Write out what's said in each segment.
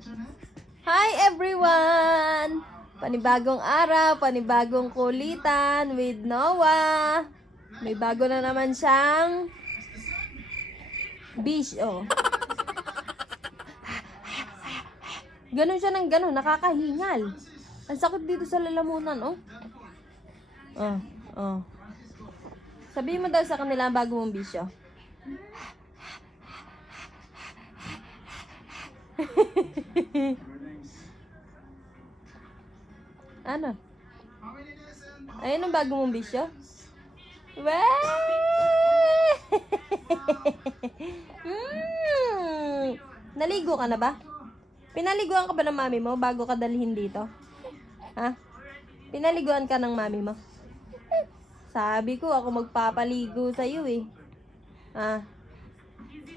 Hi everyone! Panibagong araw, panibagong kulitan with Noah. May bago na naman siyang bish, oh. Ganon siya ng ganon, nakakahingal. Ang sakit dito sa lalamunan, oh. Oh. Sabihin mo daw sa kanila ang bago mong bisyo. Ano? Ayun ang bago mong bisyo? Naligo ka na ba? Pinaliguan ka ba ng mami mo bago ka dalhin dito? Ha? Pinaliguan ka ng mami mo? Sabi ko, ako magpapaligo sa'yo eh. Ha?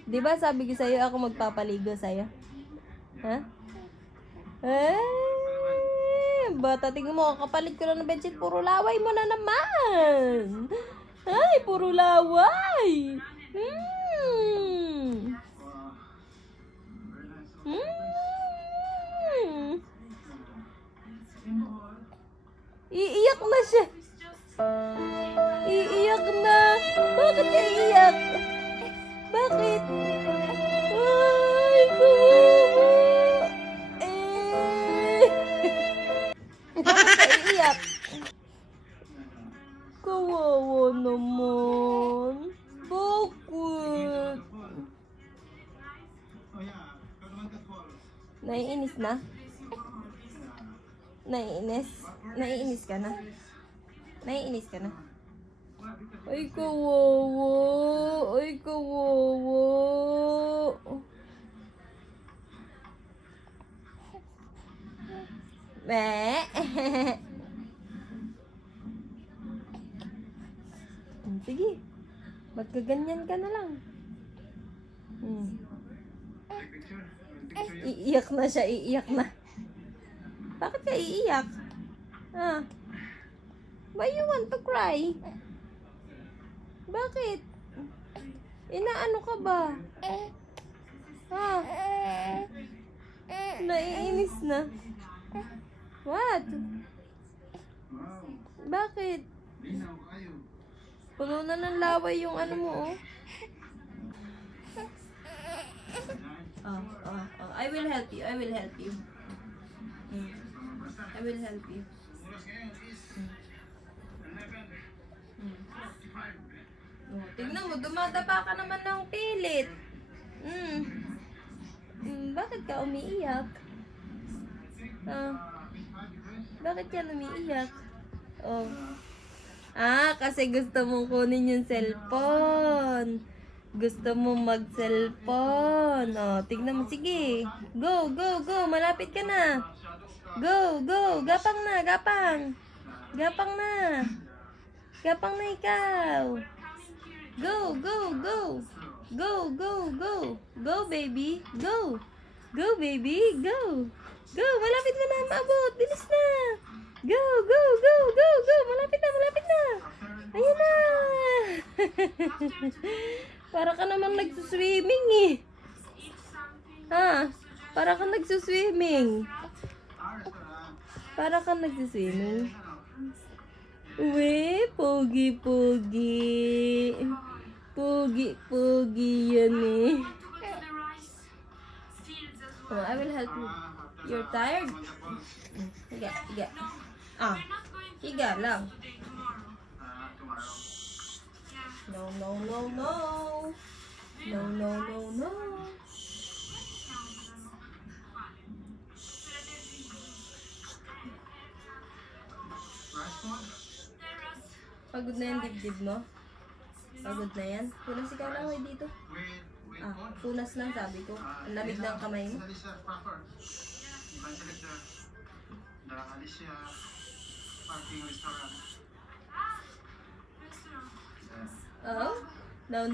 Diba sabi ko sa'yo, ako magpapaligo sa'yo? Ha? Bata, tingnan mo, kapalit ko lang ng bedsheet, puro laway mo na naman. Ay, puro laway. Iiyak na siya. Iiyak na. Bakit ka iiyak? Bakit? Ay, kawawa. Bakit ka iiyak? Kawawa naman. Bakit? Naiinis na? Naiinis? Naiinis ka na? Naiinis ka na? Ay, kawawa. Ay, kawawa. Sige. Magkaganyan ka na lang. Iiyak na siya, iiyak na. Bakit ka iiyak? Why you want to cry? Bakit? Inaano ka ba? Naiinis na. What? Bakit? Puno na ng laway yung ano mo, oh. I will help you. I will help you. I will help you. Tingnan mo, dumadapa ka naman ng pilit. Bakit ka umiiyak? Bakit ka umiiyak? Oh. Kasi gusto mong kunin yung cellphone. Gusto mo mag-cellphone. Tignan mo. Sige. Go. Malapit ka na. Go. Gapang na. Gapang na. Gapang na ikaw. Go. Go, baby. Go. Go, baby. Go. Malapit mo na maabot. Bilis na. Go. Malapit na. Ayun na. Para ka namang nagsuswimming eh. Para ka nagsuswimming. Uwe, pogi. Pogi yan eh. I will help you. You're tired? Higa. Higa lang. No. Pagod na yung dibdib mo? Pagod na yan? Punas ikaw lang dito. Punas lang sabi ko. Ang lamig ng kamay mo. Oh? No.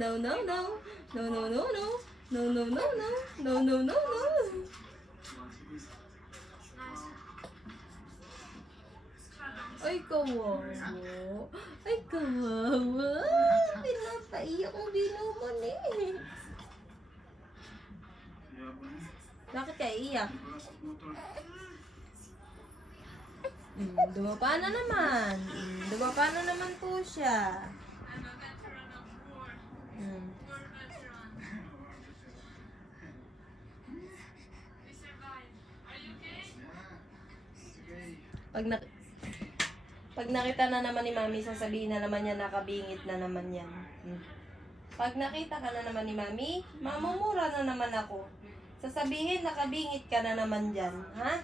Ay, kawawa. Pinapaiyak ang bino mo eh. Bakit ka iiyak? Dumapa na naman. Dumapa na naman po siya. Pag na pag nakita na naman ni Mami, sasabihin na naman niya nakabingit na naman yan. Pag nakita ka na naman ni Mami, mamumura na naman ako. Sasabihin nakabingit ka na naman dyan, ha?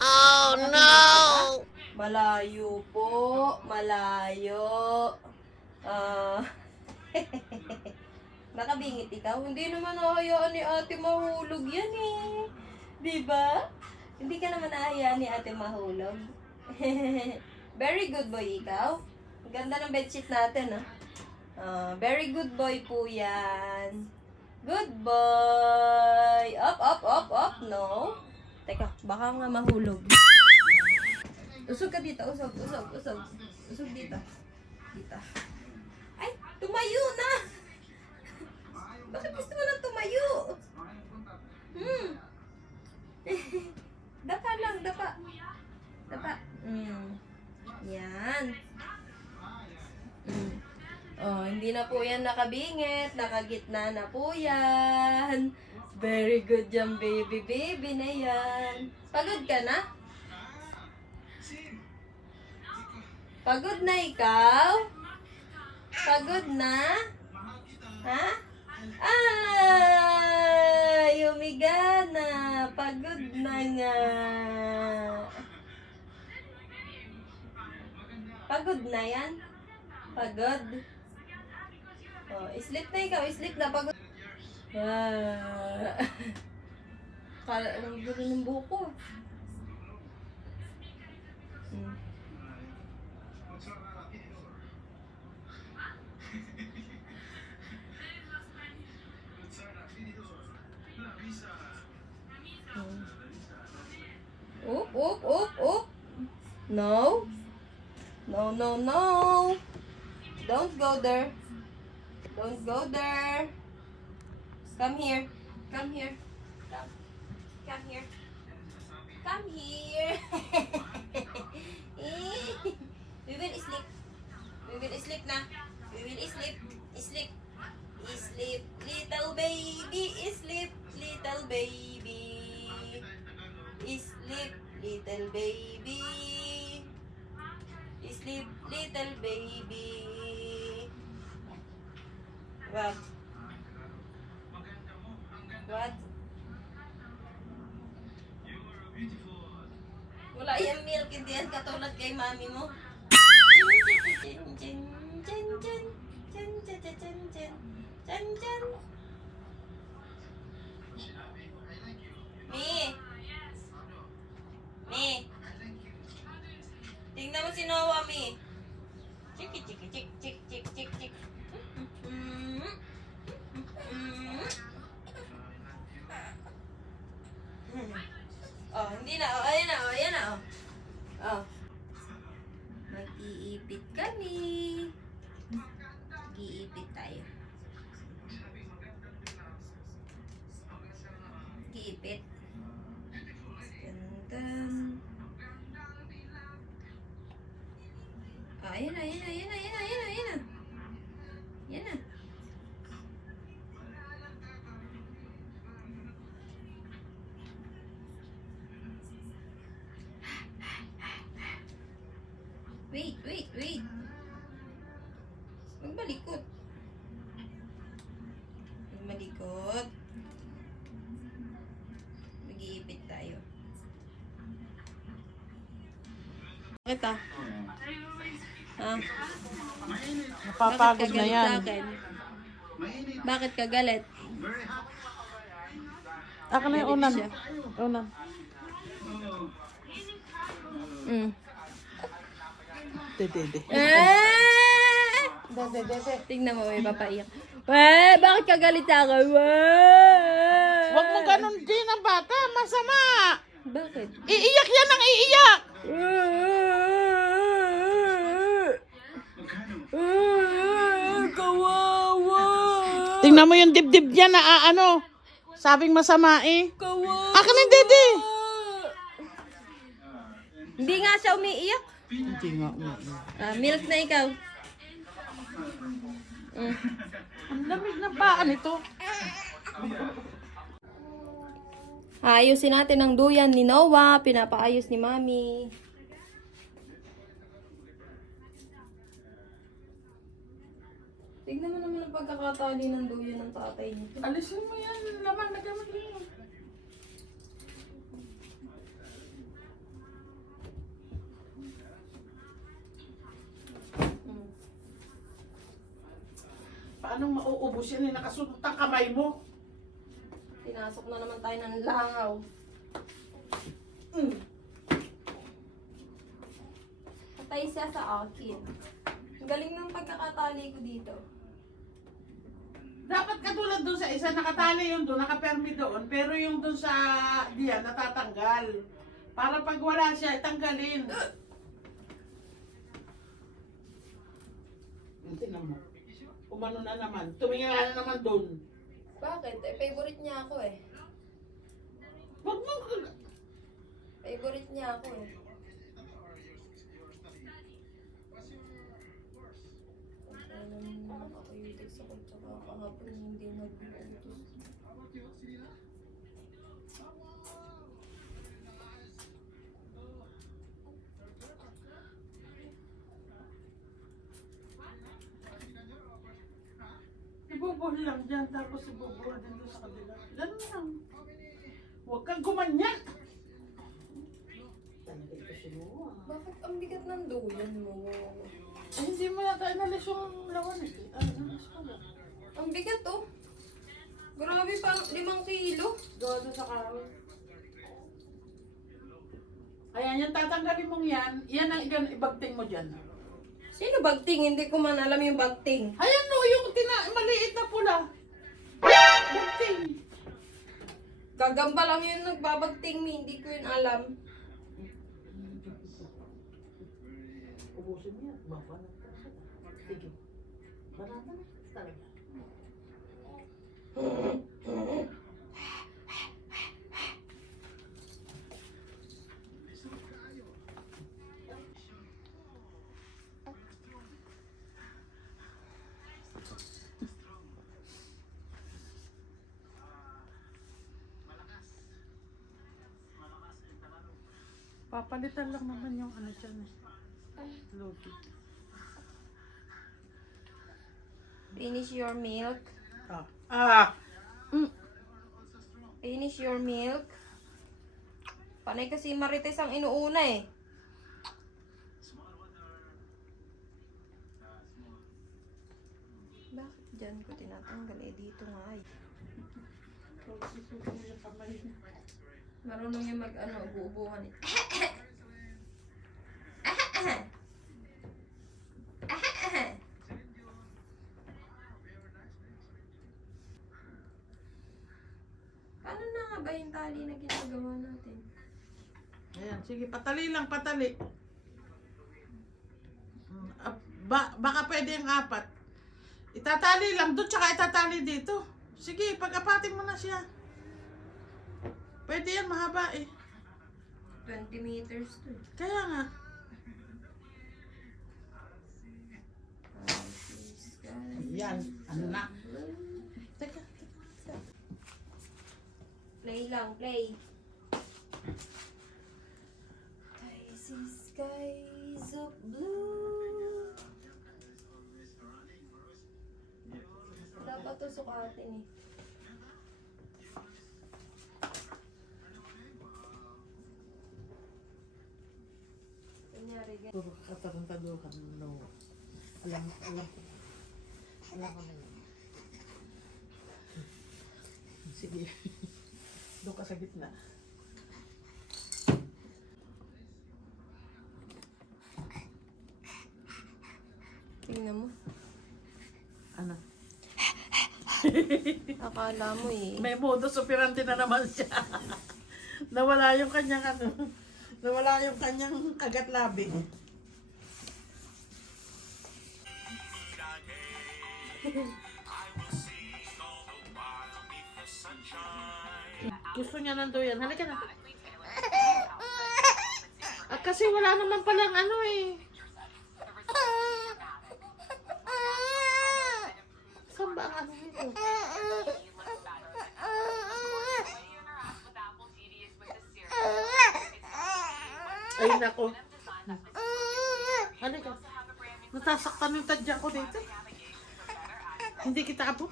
Oh no! Malayo po, malayo. Nakabingit ikaw? Hindi naman nahayaan ni ate mahulog yan eh. Diba? Hindi ka naman nahayaan ni ate mahulog. Very good boy ikaw. Ang ganda ng bedsheet natin, ah. Very good boy po yan. Good boy. Up, up, up, up. No. Teka, baka nga mahulog. Usog ka dito. Usog, usog, usog. Usog dito. Dito. Ay, tumayo na. Bakit gusto mo nang tumayo? Dapa lang, dapa. Dapa. Yan. Oh, hindi na po yan nakabingit. Nakagitna na po yan. Very good yan, baby. Baby na yan. Pagod ka na? Pagod na ikaw? Pagod na? Ha? Ay, humiga na. Pagod na nga. Pagod na yan? Pagod? Oh, sleep na ikaw. Sleep na. Pagod. Kala, ang gulo ng buko. Oop, oop, oop, oop. No. No, no, no. Don't go there. Don't go there. Come here. Come here. Come. Come here. Come here. We will sleep. We will sleep na. We will sleep. Sleep. Sleep. Little baby. Sleep. Little baby. Sleep. Little baby. Sleep. Little baby. What? What? Wala yung milk, hindi yan katulad kay mami mo. Mi! Mi! Tingnan mo si Noah, Mi. Chiki, chiki, chik, chik, chik, chik, chik. Oh, hindi na. Oh, ayan na. Oh, ayan na. Oh. Oh. Mag-iipit kami. Mag-iipit tayo. Mag-iipit. Gandan. Oh, ayan na, ayan na, ayan na, ayan na, ayan na, ayan na. Ayan na. Wait, wait, wait. Magbalikot. Magbalikot. Mag-iipit tayo. Bakit ah? Ha? Napapagod na yan. Bakit ka galit? Ako na yung unan. Unan. Dede. Tingnan mo, may papaiyak. Bakit ka galit sa akin? Huwag mo ganun din ang bata. Masama. Bakit? Iiyak yan ang iiyak. Kawawa. Tingnan mo yung dibdib niya na ano. Sabing masama eh. Kawawa. Akin ni Dede. Hindi nga siya umiiyak. Hindi nga. Milk na ikaw. Ang lamig na paan ito. Ayusin natin ang duyan ni Noah. Pinapaayos ni Mami. Tignan mo naman ang pagkakatali ng duyan ng tatay nito. Alisin mo yan. Laman na gamit mo. Paano mauubos yan? Nakasunod ang kamay mo. Pinasok na naman tayo ng langaw. Patay siya sa akin. Ang galing ng pagkakatali ko dito. Dapat katulad doon sa isa, nakatali yung doon, nakapermi doon, pero yung doon sa diyan, natatanggal. Para pag wala siya, itanggalin. Tingnan mo. Umano na naman. Tumingin na naman doon. Bakit? Favorite niya ako eh. Wag mo. Favorite niya ako eh. Nakakayutik sa kutsa kahapon hindi nag-utos. Ibubuhol lang dyan, tapos ibubuhol din doon sa kabila. Ganun lang. Huwag kang gumanyan. Talaga ito sinuha. Bakit ang bigat ng duyan mo? Ay, hindi mo yata inalis yung lawan eh. Inalis ko lang. Ang bigat oh. Grabe pa, 5 kilo. Gawa doon sa kahoy. Ayan, yung tatanggalin mong yan ang ibagting mo dyan. Sino bagting? Hindi ko man alam yung bagting. Ayan no, yung maliit na pula. Bagting. Gagamba lang yun nagbabagting mi, hindi ko yun alam. Ubusin mo yan. Mapanat ka siya. Sige. Marama na. Talaga. Papalitan lang naman yung ano dyan eh. Logi. Finish your milk. Finish your milk. Panay kasi Marites ang inuuna eh. Bakit dyan ko tinatanggal eh? Dito nga eh. Marunong yung buubuhan eh. Paano na nga ba yung tali na ginagawa natin? Ayan, sige, patali lang, patali. Baka pwede yung 4. Itatali lang doon, tsaka itatali dito. Sige, pag-apatin mo na siya. Pwede yan, mahaba eh. 20 meters to. Kaya nga. Yan, ano na? Teka. Play lang, play. Icy skies of blue. Dapat to sukatin eh. Kunyari, Puro katarantaduhan, no. Alam ko na yun. Sige. Doon ka sa gitna. tingnan mo. Ano? Akala mo eh. May modus operandi na naman siya. Nawala yung kanyang nawala yung kanyang kagat-labi. I will see all the while beneath the sunshine. Gusto niya ng duyan. Halika na. At kasi wala naman palang ano eh. Saan ba ang ano nito? Ay nako. Halika. Natasaktan yung tadya ko dito. Hindi kita abot.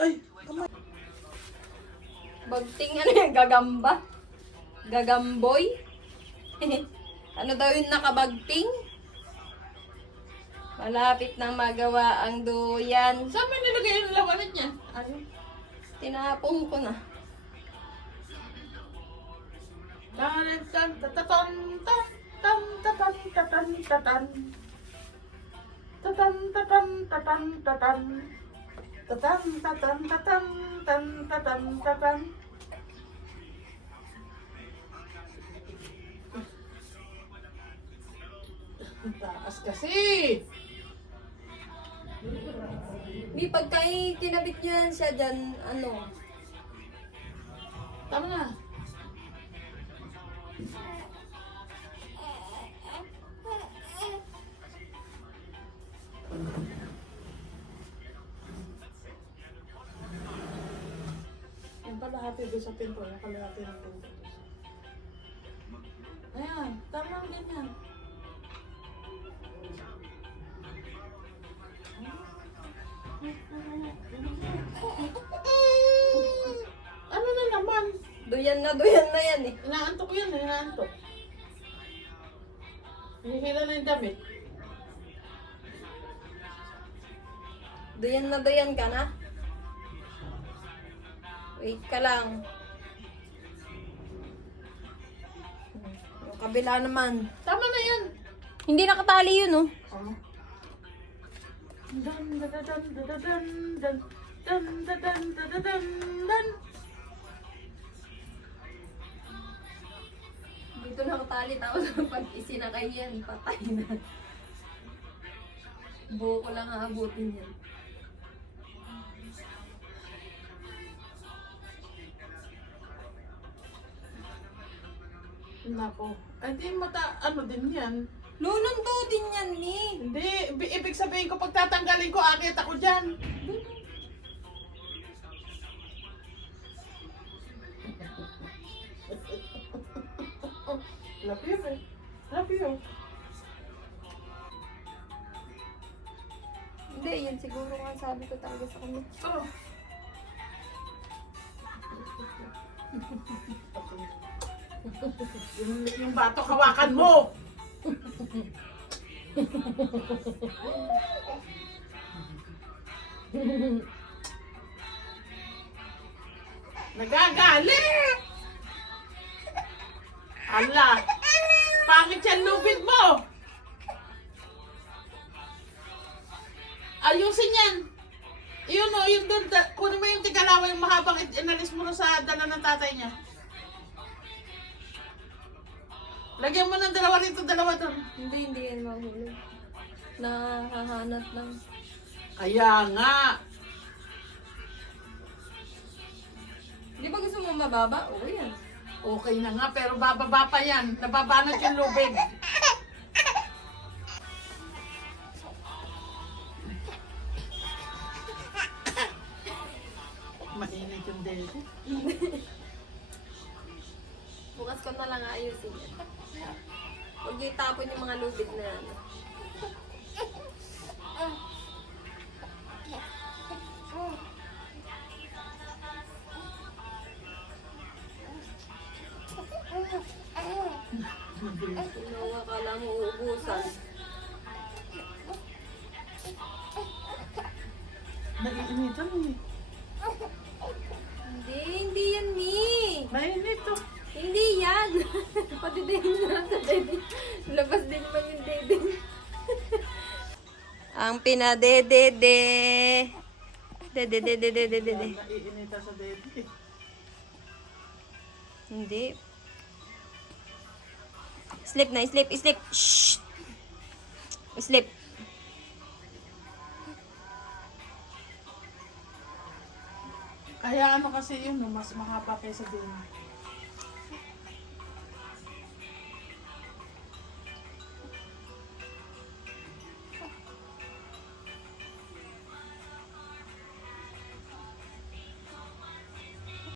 Ay, kamay. Bagting ano yan? Gagamba? Gagamboy? Ano daw yung nakabagting? Malapit nang magawa ang duyan. Saan mo nilagay yung lawanan niya? Ano? Tinapong ko na. Tan tan tatan tan tan tatan tatan tatan tatan tatan tatan tatan tatan tatan tatan tan tatan tatan. Ang taas kasi. Di pagka kinabit nyo yan siya dyan, ano? Tama na. Yung kalahati doon sa pinto, yung kalahati ng pinto. Ayan, tama ang ganyan. Ano na naman? Duyan na yan eh. Inaantok yan, inaantok. Hinihila na yung damit. Duyan ka na? Wait ka lang. Yung kabila naman. Tama na yan. Hindi nakatali yun, oh. Dan dan dan dan dan dan dan dan dan dan dan. Dito nakatali, tapos pag isinakay yan, patay na. Buo ko lang aabutin yan. Nako. Ay, di ano din yan. Lulundo din yan, eh. Hindi, ibig sabihin ko pag tatanggalin ko, akit ako dyan. Love you, eh. Love you. Hindi, yan siguro nga sabi ko talaga sa kanya. Oh. yung bato, hawakan mo! Nagagalit! Ala! Pangit yan lubid mo! Ayusin yan! Yun o, yung doon, kunin mo yung tigalawa, yung mahabang inalis mo na sa dala ng tatay niya. Lagyan mo ng dalawa rito, dalawa doon. Hindi yan mahulog. Nahahanat lang. Kaya nga. Di ba gusto mo mababa? Oo yan. Okay na nga, pero bababa pa yan. Nababanat yung lubid. Mainit yung dede. Bukas ko na lang ayusin yan. Huwag niyo itapon yung mga lubid na yan. Tumawa ka lang uubusan. Nag-iinitan eh. Hindi yan ni. Mainit to. Hindi yan. Pati din na sa dede. Labas din naman yung dede. Ang pinadedede. Dede. Naiinitan sa dede. Hindi. Sleep na, sleep. Shh. Sleep. Kaya ano kasi yun, no, mas mahaba kaysa din.